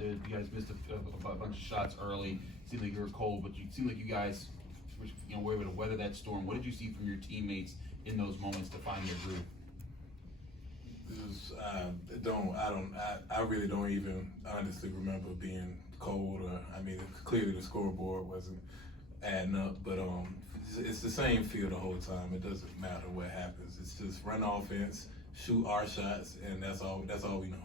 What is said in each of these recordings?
You guys missed a bunch of shots early. It seemed like you were cold, but it seemed like you guys were able to weather that storm. What did you see from your teammates in those moments to find their groove? I really don't even honestly remember being cold, or I mean, clearly the scoreboard wasn't adding up, but it's the same feel the whole time. It doesn't matter what happens. It's just run offense, shoot our shots, and that's all we know.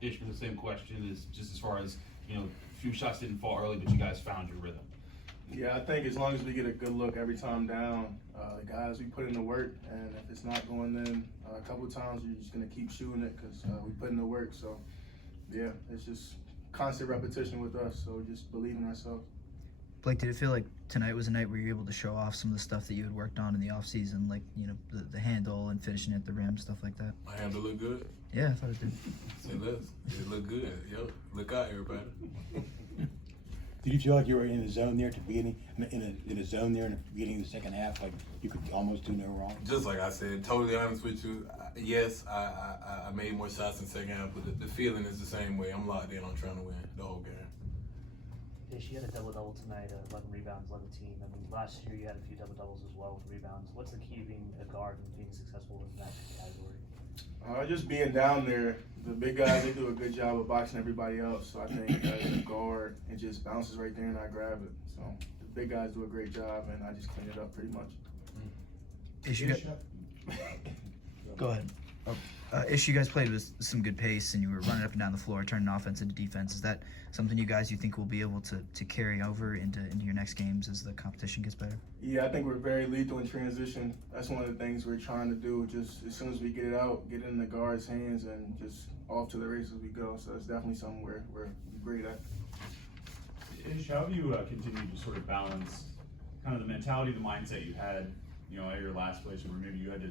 Ishmael, the same question is just as far as, a few shots didn't fall early, but you guys found your rhythm. Yeah, I think as long as we get a good look every time down, guys, we put in the work, and if it's not going in a couple of times, you're just going to keep shooting it because we put in the work. So, yeah, it's just constant repetition with us, so just believe in ourselves. Blake, did it feel like tonight was a night where you were able to show off some of the stuff that you had worked on in the offseason, like, the handle and finishing at the rim, stuff like that? My handle look good? Yeah, I thought it did. Say less. It look good. Yo, look out, everybody. Did you feel like you were in the zone there at the beginning, in a zone there in the beginning of the second half, like you could almost do no wrong? Just like I said, totally honest with you, yes, I made more shots in the second half, but the feeling is the same way. I'm locked in on trying to win the whole game. She had a double-double tonight, 11 rebounds, 11 team. I mean, last year you had a few double-doubles as well with rebounds. What's the key to being a guard and being successful in that category? Just being down there, the big guys, they do a good job of boxing everybody else. So I think as a guard, it just bounces right there and I grab it. So the big guys do a great job and I just clean it up pretty much. Go ahead. Ish, you guys played with some good pace and you were running up and down the floor, turning offense into defense. Is that something you think will be able to carry over into your next games as the competition gets better? Yeah, I think we're very lethal in transition. That's one of the things we're trying to do. Just as soon as we get it out, get it in the guard's hands and just off to the races we go. So it's definitely something we're great at. Ish, how have you continued to sort of balance kind of the mentality, the mindset you had, at your last place, where maybe you had to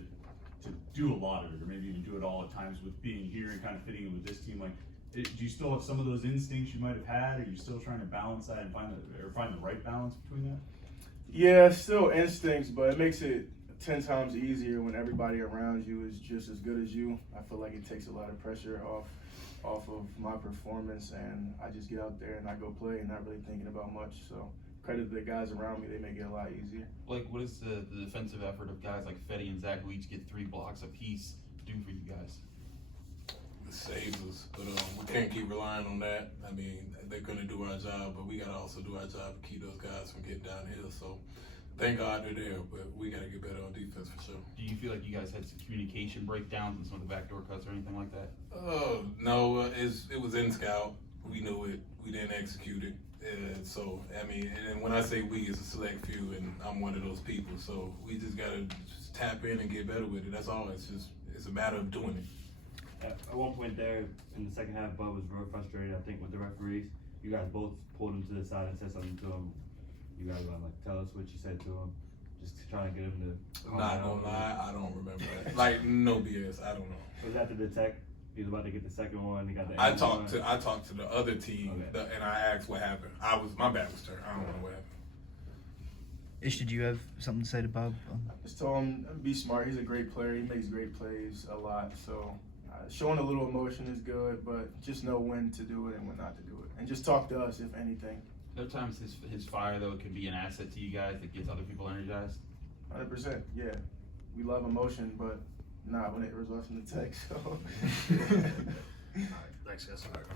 do a lot of it, or maybe even do it all at times, with being here and kind of fitting in with this team? Like, do you still have some of those instincts you might have had? Are you still trying to balance that and find the right balance between that? Yeah, still instincts, but it makes it 10 times easier when everybody around you is just as good as you. I feel like it takes a lot of pressure off of my performance, and I just get out there and I go play and not really thinking about much. So credit to the guys around me, they make it a lot easier. Blake, what does the defensive effort of guys like Fetty and Zach, who each get 3 blocks apiece, do for you guys? It saves us, but we can't keep relying on that. I mean, they're going to do our job, but we got to also do our job to keep those guys from getting downhill. So thank God they're there, but we got to get better on defense for sure. Do you feel like you guys had some communication breakdowns and some of the backdoor cuts or anything like that? No, it was in scout. We knew it. We didn't execute it. So, I mean, and when I say we, it's a select few, and I'm one of those people. So we just got to tap in and get better with it. That's all. It's a matter of doing it. At one point there in the second half, Bud was real frustrated, I think, with the referees. You guys both pulled him to the side and said something to him. You guys want to tell us what you said to him, just to try to get him to. Not gonna lie, I don't remember that. Like, no BS, I don't know. Was that the tech? He was about to get the second one. He got the. I talked to the other team, okay. And I asked what happened. My back was turned. I don't know what happened. Ish, did you have something to say to Bob? Just told him be smart. He's a great player. He makes great plays a lot. So showing a little emotion is good, but just know when to do it and when not to do it, and just talk to us if anything. There are times his fire though can be an asset to you guys that gets other people energized. 100%. Yeah, we love emotion, but not when it results in the text. So. Thanks, guys.